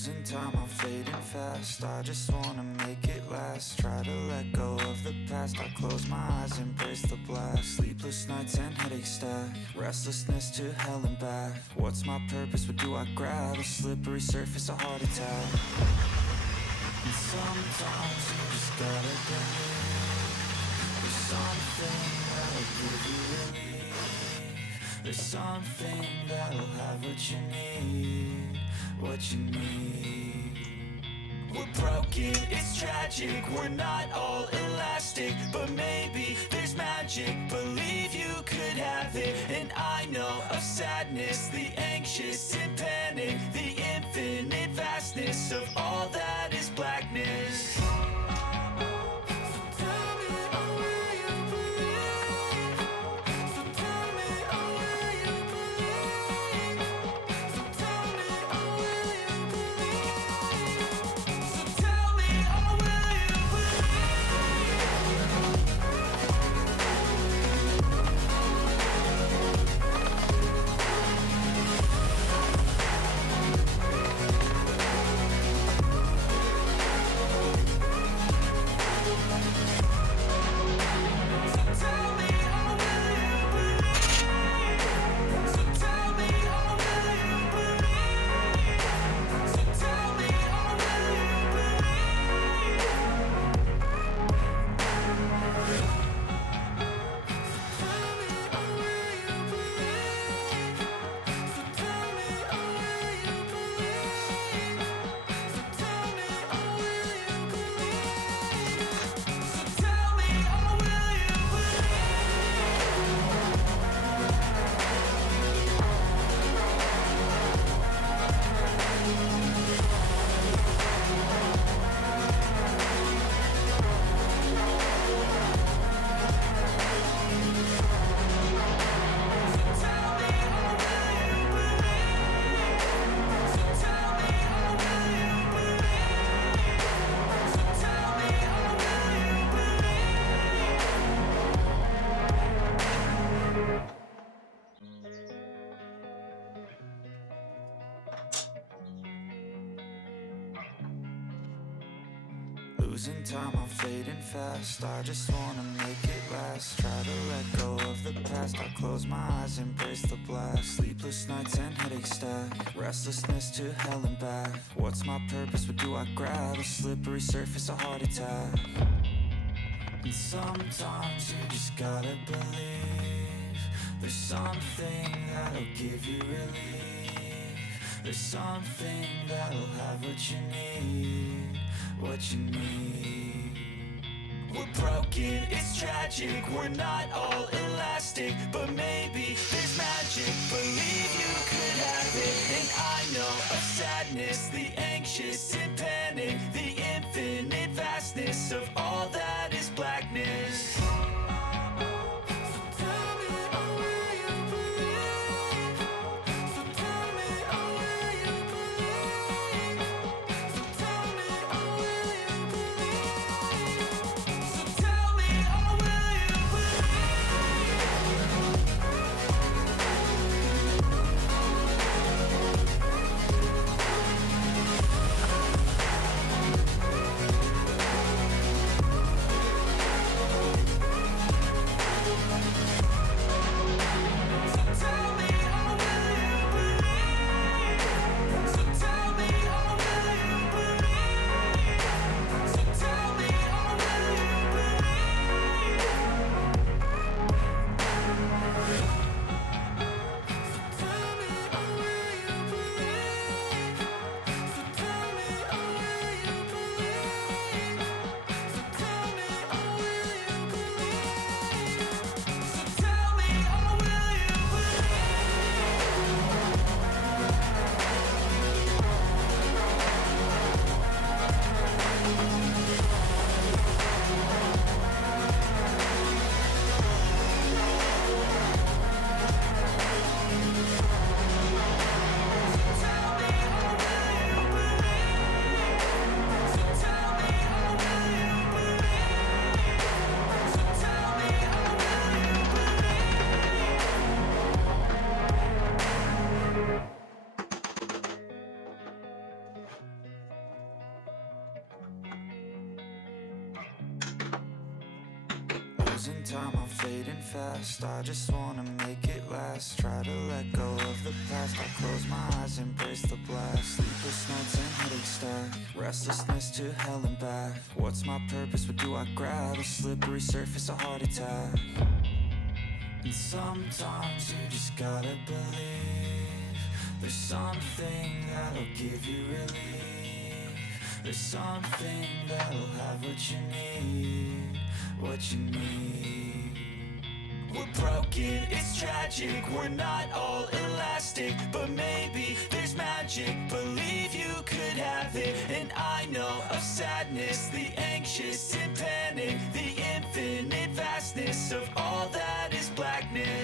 Losing time, I'm fading fast. I just wanna make it last. Try to let go of the past. I close my eyes, embrace the blast. Sleepless nights and headaches stack. Restlessness to hell and back. What's my purpose? What do I grab? A slippery surface, a heart attack. And sometimes you just gotta believe there's something that'll give you relief. There's something that'll have what you need. What you need. We're broken, it's tragic. We're not all elastic, but maybe there's magic. Believe you could have it. And I know of sadness, the anxious and panic, the infinite vastness of all that is blackness. Losing time, I'm fading fast. I just wanna make it last. Try to let go of the past. I close my eyes, embrace the blast. Sleepless nights and headaches stack. Restlessness to hell and back. What's my purpose? What do I grab? A slippery surface, a heart attack. And sometimes you just gotta believe there's something that'll give you relief. There's something that'll have what you need. What you need. We're broken, it's tragic. We're not all elastic, but maybe there's magic. Believe you could have it. And I know of sadness, the anxious and panic, the infinite vastness of all that is blackness. losing time, I'm fading fast. I just wanna make it last. Try to let go of the past. I close my eyes, embrace the blast. Sleepless nights and headache stack. Restlessness to hell and back. What's my purpose? What do I grab? A slippery surface, a heart attack. And sometimes you just gotta believe there's something that'll give you relief. There's something that'll have what you need, what you need. We're broken, it's tragic, we're not all elastic, but maybe there's magic, believe you could have it. And I know of sadness, the anxious and panic, the infinite vastness of all that is blackness.